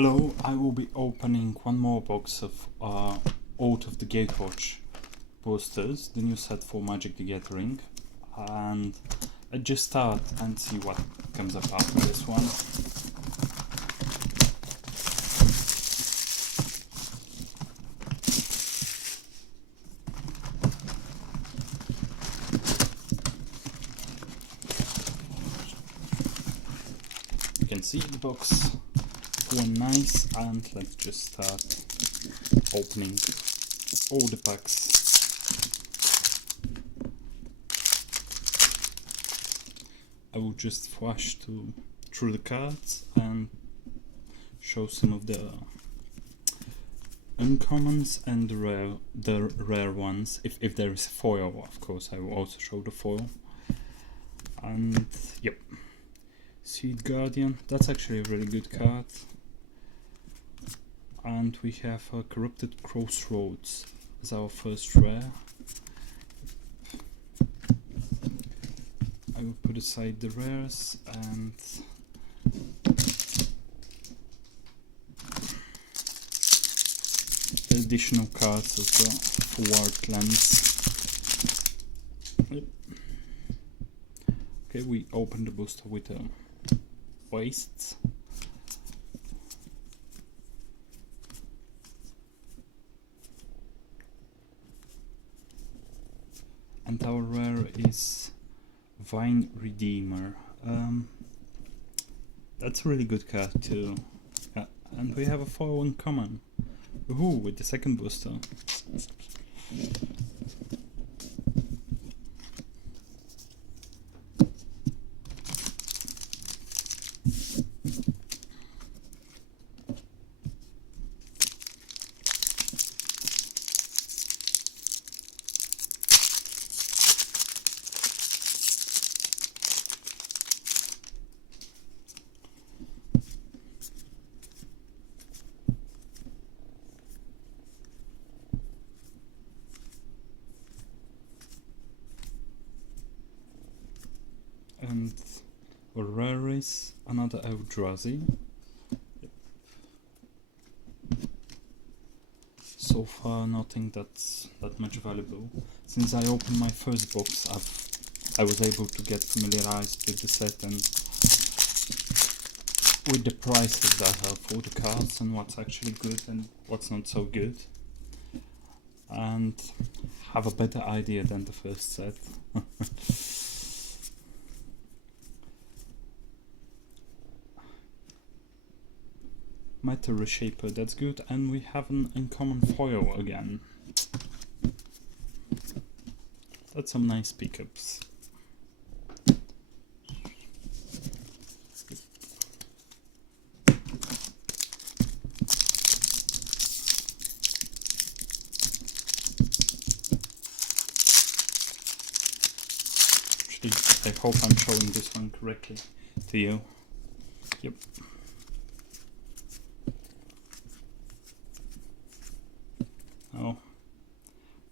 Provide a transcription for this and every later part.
Hello, I will be opening one more box of Out of the Gatewatch boosters, the new set for Magic the Gathering, and I just start and see what comes up after this one. You can see the box going nice, and let's just start opening all the packs. I will just flash through the cards and show some of the uncommons and the rare ones. If there is a foil, of course, I will also show the foil. And yep, Seed Guardian, that's actually a really good card. And we have a Corrupted Crossroads as our first rare. I will put aside the rares and the additional cards as well for Wildlands. Yep. Okay, we open the booster with a waste. And our rare is Vine Redeemer. That's a really good card too. And we have a foil uncommon. Woohoo, with the second booster. And a rare is another Eldrazi. So far nothing that's that much valuable. Since I opened my first box, I was able to get familiarized with the set and with the prices that are for the cards and what's actually good and what's not so good, and have a better idea than the first set. Matter Reshaper, that's good, and we have an uncommon foil again. That's some nice pickups. Actually, I hope I'm showing this one correctly to you. Yep. Oh,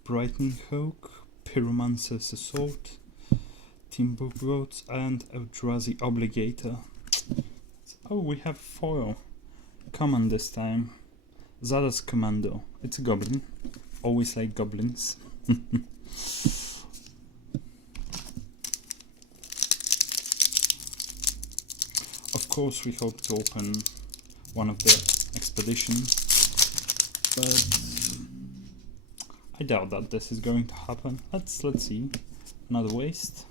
Brightening Hook, Pyromancer's Assault, Timber Growth, and Eldrazi Obligator. Oh, we have foil. Common this time. Zada's Commando. It's a goblin. Always like goblins. Of course, we hope to open one of the expeditions, but I doubt that this is going to happen. Let's see. Another waste.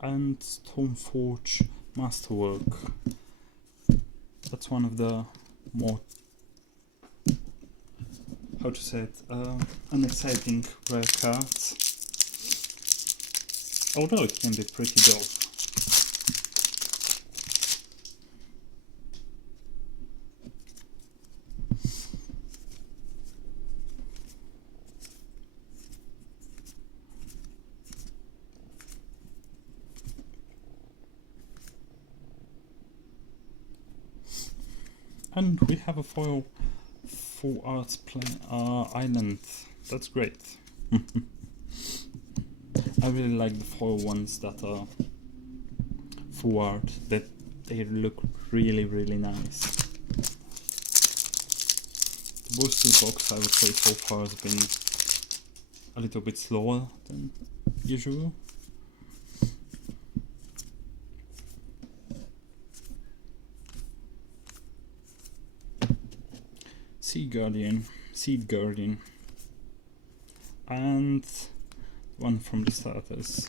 And Stoneforge Masterwork. That's one of the more, how to say it, unexciting rare cards. Although it can be pretty dope. And we have a foil for Arts Island. That's great. I really like the foil ones that are forward, that they look really nice. The booster box, I would say, so far has been a little bit slower than usual. Seed Guardian, and one from the starters.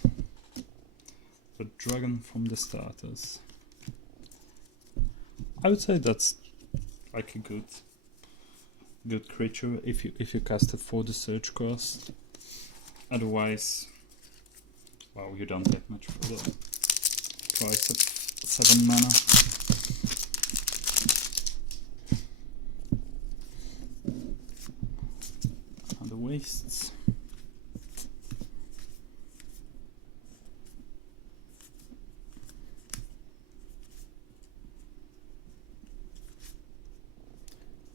The Dragon from the starters. I would say that's like a good creature if you cast it for the search cost. Otherwise, well, you don't get much for the price of 7 mana. And the wastes.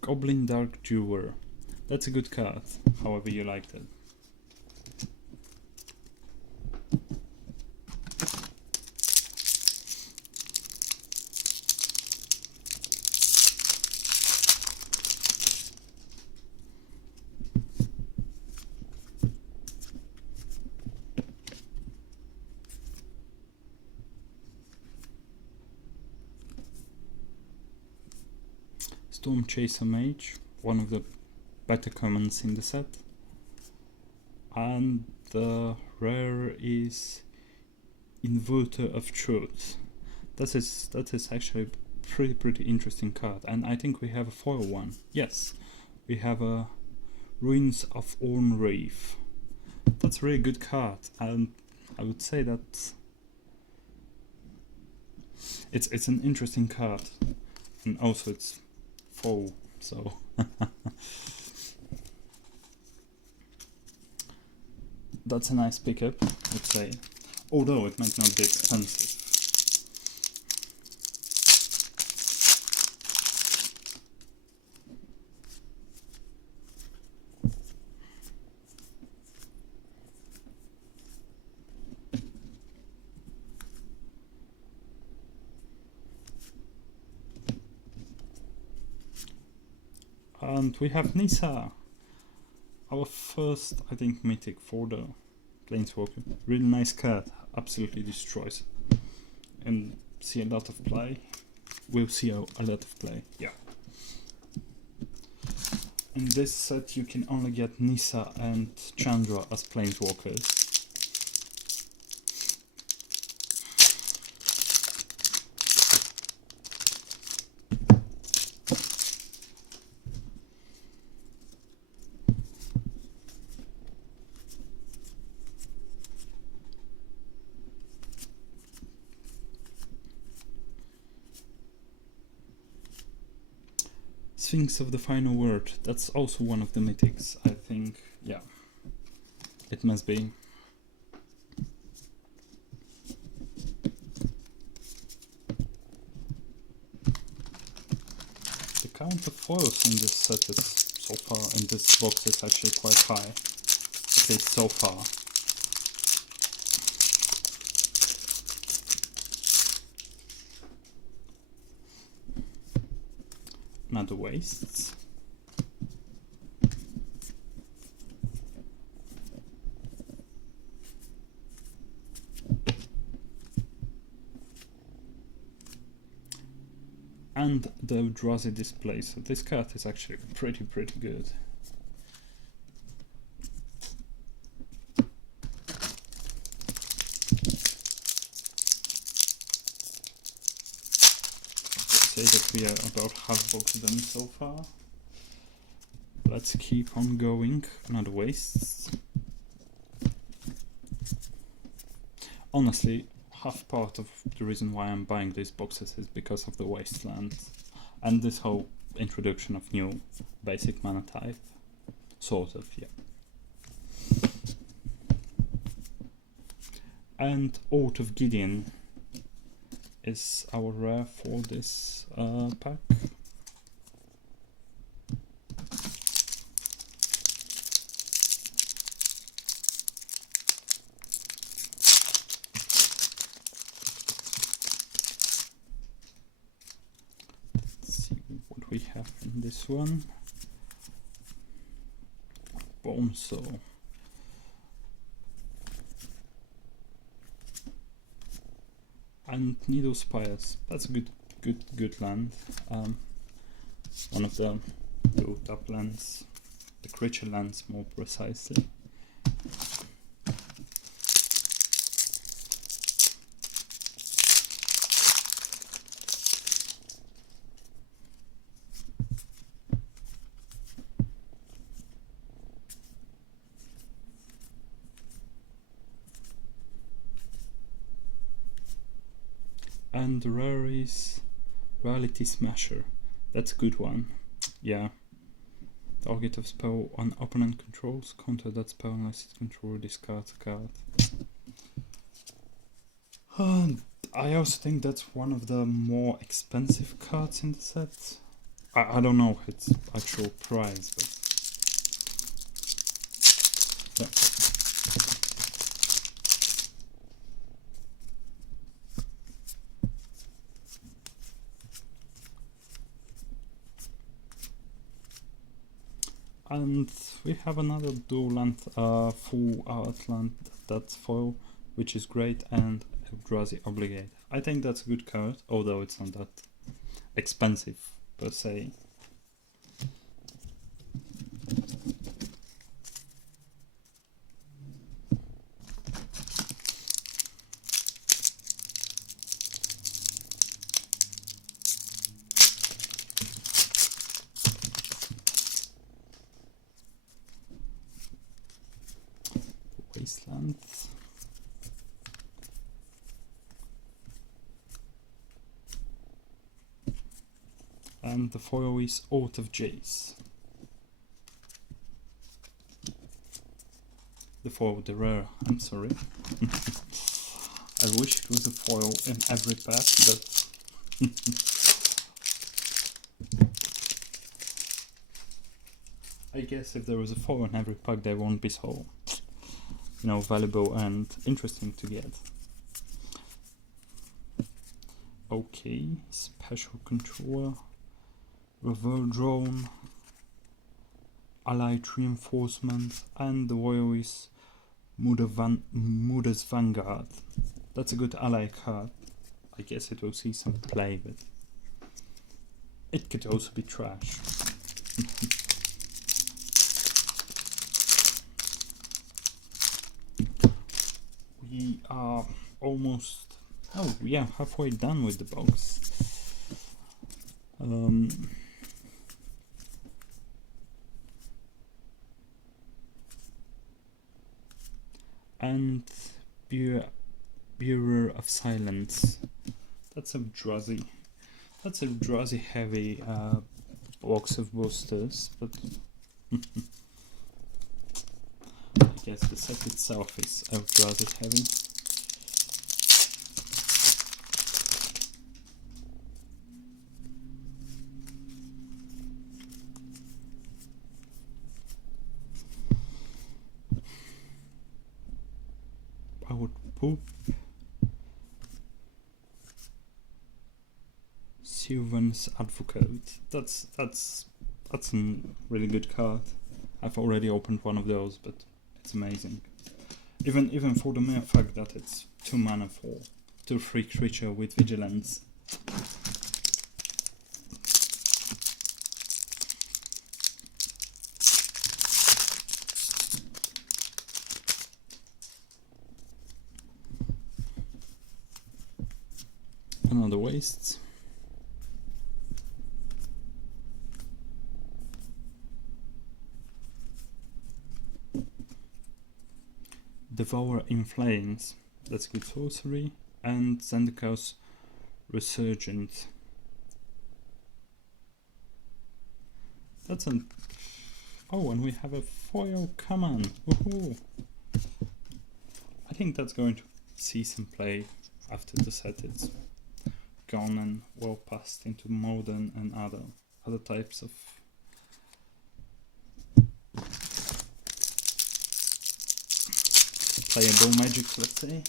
Goblin Dark Jeweler. That's a good card, however you liked it. Storm Chaser Mage, one of the better commons in the set. And the rare is Inverter of Truth. That is actually a pretty interesting card, and I think we have a foil one. Yes, we have a Ruins of Orn Reef. That's a really good card, and I would say that it's an interesting card, and also it's foil, so that's a nice pickup, I'd say, although it might not be expensive. And we have Nissa, our first, I think, mythic for the Planeswalker. Really nice card, absolutely destroys it. And see a lot of play. We'll see a lot of play, yeah. In this set you can only get Nissa and Chandra as Planeswalkers. Sphinx of the Final Word, that's also one of the mythics, I think, yeah, it must be. The count of foils in this set is, so far, in this box is actually quite high, at least so far. Another wastes. And the Eldrazi display. So this card is actually pretty good. Say that we are about half-box done so far. Let's keep on going. Another wastes. Honestly, half part of the reason why I'm buying these boxes is because of the wasteland and this whole introduction of new basic mana type. Sort of, yeah. And Oath of Gideon is our rare for this pack. we have in this one? Bone saw. And needle spires. That's a good land. One of the top lands, the creature lands more precisely. And the rare is Reality Smasher. That's a good one. Yeah. Target of spell on opponent controls. Counter that spell unless it controller discards a card. I also think that's one of the more expensive cards in the set. I don't know its actual price, but yeah. And we have another dual land, full art land, that's foil, which is great, and Eldrazi Obligate. I think that's a good card, although it's not that expensive per se. Wasteland. And the foil is Oath of Jace. The foil, the rare, I'm sorry. I wish it was a foil in every pack, but I guess if there was a foil in every pack, they won't be so, you know, valuable and interesting to get. Okay, special controller, reverse drone, allied reinforcement, and the royal is Mudder's Vanguard. That's a good ally card. I guess it will see some play, but it could also be trash. We are almost, oh yeah, halfway done with the box. And Bureau of Silence. That's a Eldrazi heavy box of boosters, but I guess the set itself is Eldrazi heavy. Powered Poop, Sylvan's Advocate. That's a really good card. I've already opened one of those, but it's amazing. Even for the mere fact that it's 2 mana for 2/3 creature with vigilance. Another waste. Devour in Flames. That's good sorcery. And Zendikar's Resurgent. That's an... Oh, and we have a foil. Come on. Woohoo! I think that's going to see some play after the set is gone and well passed into modern and other types of playable Magic, let's say.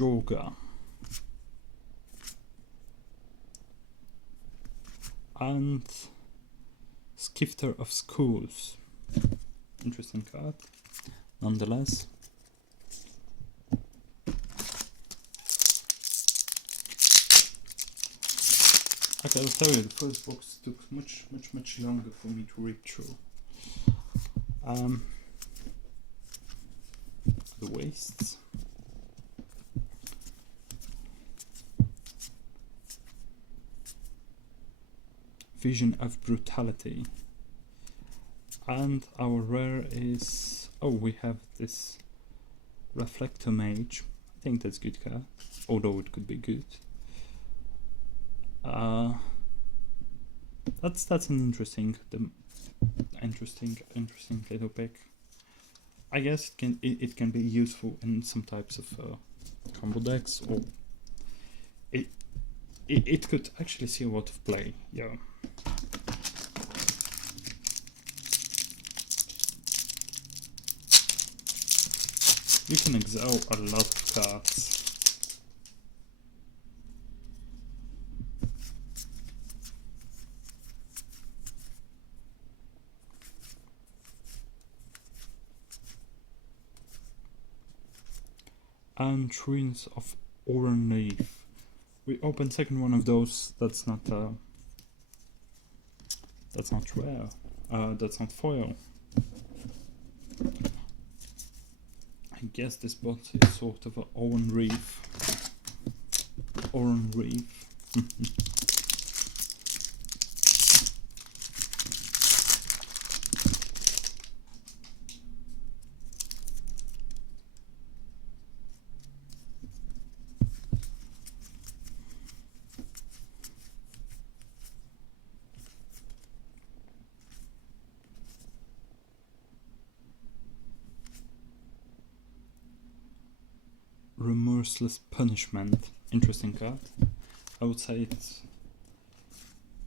Jorga. And Skifter of Schools. Interesting card, nonetheless. I gotta tell you, the first box took much longer for me to read through. The wastes. Vision of Brutality. And our rare is... oh, we have this Reflector Mage. I think that's good card, although it could be good. That's an interesting little pick. I guess it can be useful in some types of combo decks, or it could actually see a lot of play. Yeah. You can exile a lot of cards. And Ruins of Oran Leaf. We opened second one of those. That's not rare. That's not foil. I guess this box is sort of an Oran Reef. Oran Reef. Remorseless Punishment. Interesting card. I would say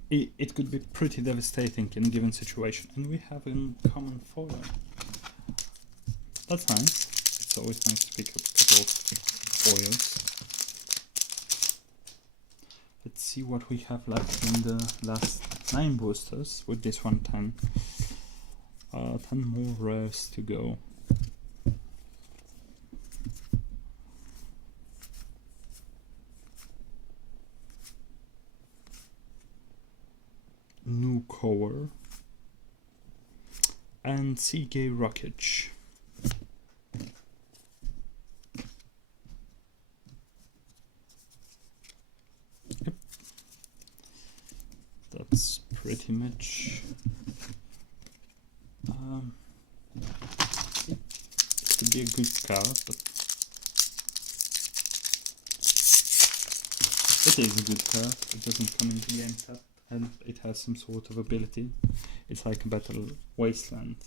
it could be pretty devastating in a given situation, and we have a common foil. That's nice. It's always nice to pick up a couple of foils. Let's see what we have left in the last 9 boosters. With this one, 10. 10 more rares to go. New Cover and Seagay Rockage. Yep. That's pretty much it could be a good card, but it is a good card. It doesn't come into game tap. And it has some sort of ability. It's like a Battle Wasteland.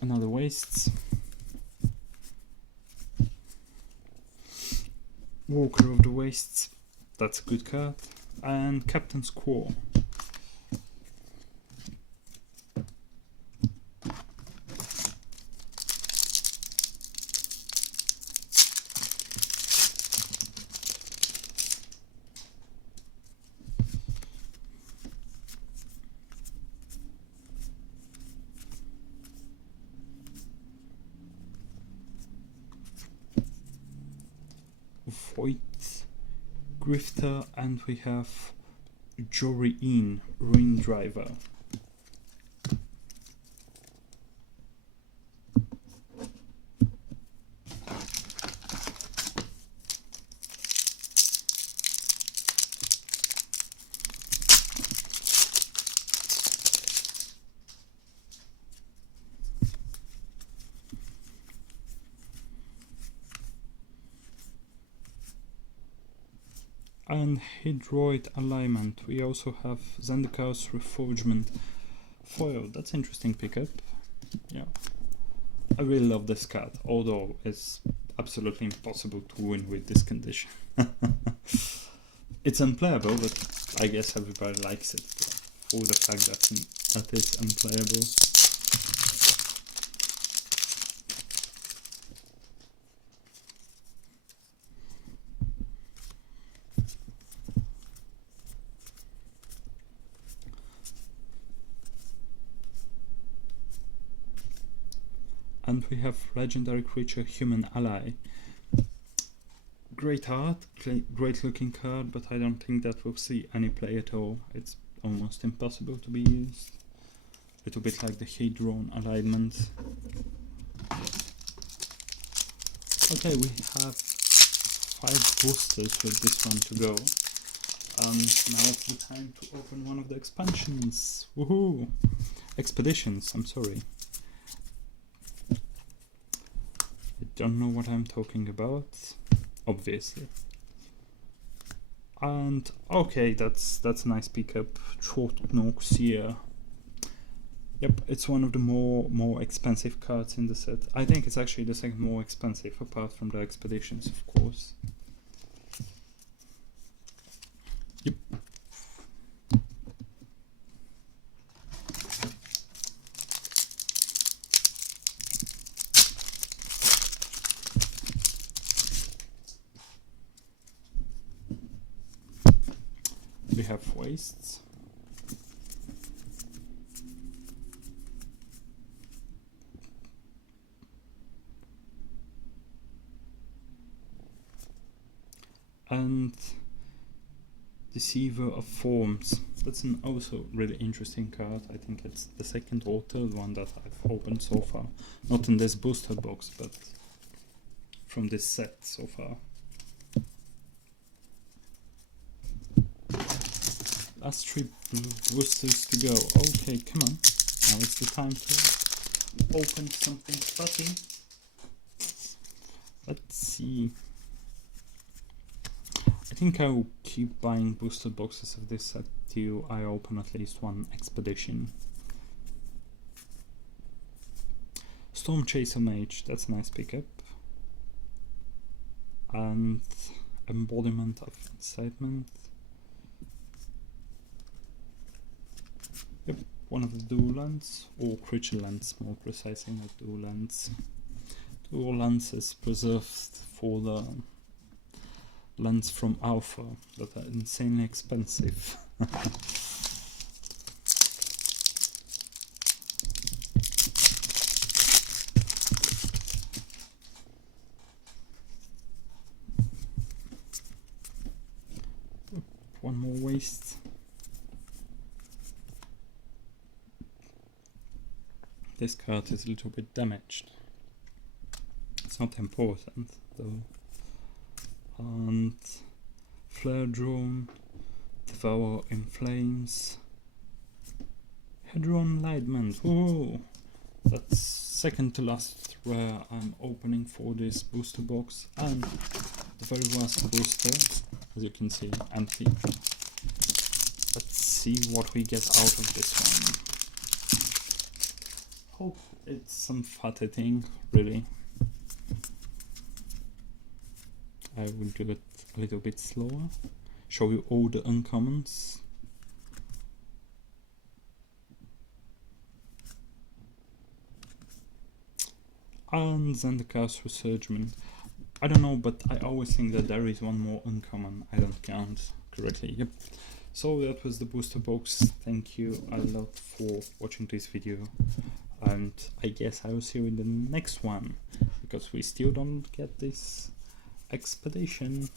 Another Wastes. Walker of the Wastes. That's a good card. And Captain's Quarrel. Void Grifter, and we have Joreen, Ring Driver. And Hydroid Alignment. We also have Zendikar's Reforgement foil. That's interesting pickup. Yeah, I really love this card, although it's absolutely impossible to win with this condition. It's unplayable, but I guess everybody likes it for the fact that it's unplayable. And we have legendary creature Human Ally. Great art, great looking card, but I don't think that we'll see any play at all. It's almost impossible to be used. A little bit like the Hedron alignment. Okay, we have 5 boosters with this one to go. Now it's the time to open one of the expansions. Woohoo! Expeditions, I'm sorry. I don't know what I'm talking about, obviously. And okay, that's a nice pickup. Short Nox here. Yep, it's one of the more expensive cards in the set. I think it's actually the second more expensive, apart from the expeditions, of course. Yep. We have wastes. And Deceiver of Forms. That's an also really interesting card. I think it's the second or third one that I've opened so far. Not in this booster box, but from this set so far. Last 3 boosters to go. Okay, come on. Now it's the time to open something fuzzy. Let's see. I think I will keep buying booster boxes of this set till I open at least one expedition. Storm Chaser Mage, that's a nice pickup. And Embodiment of Incitement. Yep, one of the dual lands, or creature lands more precisely, not dual lands. Dual lands is preserved for the lands from Alpha that are insanely expensive. One more waste. This card is a little bit damaged. It's not important though. And Flare Drone, Devour in Flames, Hedron Lightment. Whoa! That's second to last rare I'm opening for this booster box, and the very last booster, as you can see, empty. Let's see what we get out of this one. Hope it's some fat thing, really. I will do it a little bit slower, show you all the uncommons. And Zendikar's Resurgement. I don't know, but I always think that there is one more uncommon. I don't count correctly. Yep. So that was the booster box. Thank you a lot for watching this video. And I guess I will see you in the next one, because we still don't get this expedition.